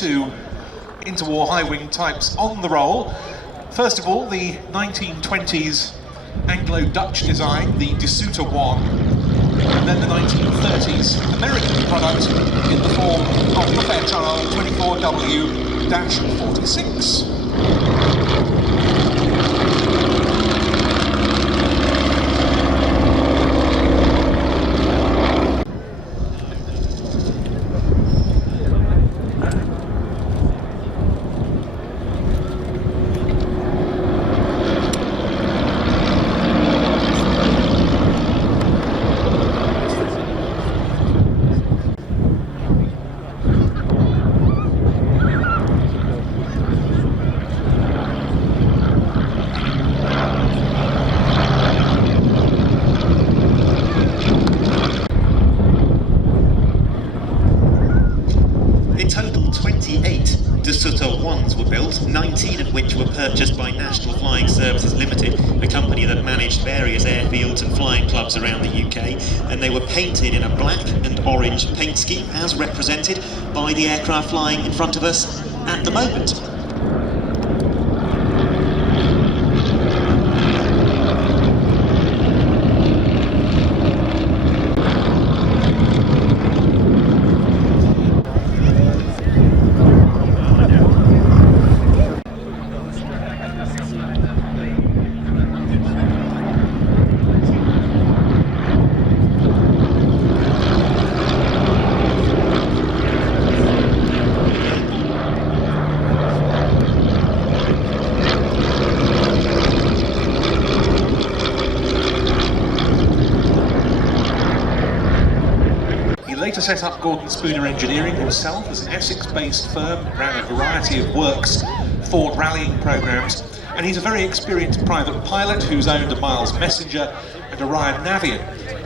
Two interwar high-wing types on the roll. First of all, the 1920s Anglo Dutch design, the Desoutter 1, and then the 1930s American product in the form of the Fairchild 24W-46. In total, 28 Desoutter 1s were built, 19 of which were purchased by National Flying Services Limited, a company that managed various airfields and flying clubs around the UK, and they were painted in a black and orange paint scheme as represented by the aircraft flying in front of us at the moment. He later set up Gordon Spooner Engineering himself as an Essex-based firm, ran a variety of works, Ford rallying programs, and he's a very experienced private pilot who's owned a Miles Messenger and a Ryan Navian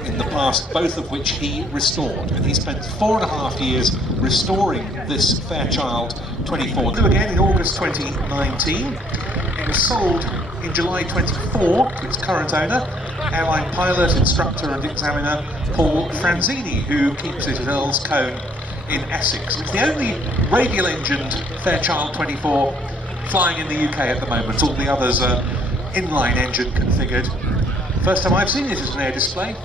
in the past, both of which he restored. And he spent 4.5 years restoring this Fairchild 24. Again in August 2019, it was sold in July 24 to its current owner, airline pilot, instructor and examiner Paul Franzini, who keeps it at Earl's Cone in Essex. It's the only radial-engined Fairchild 24 flying in the UK at the moment. All the others are inline engine configured. First time I've seen it as an air display.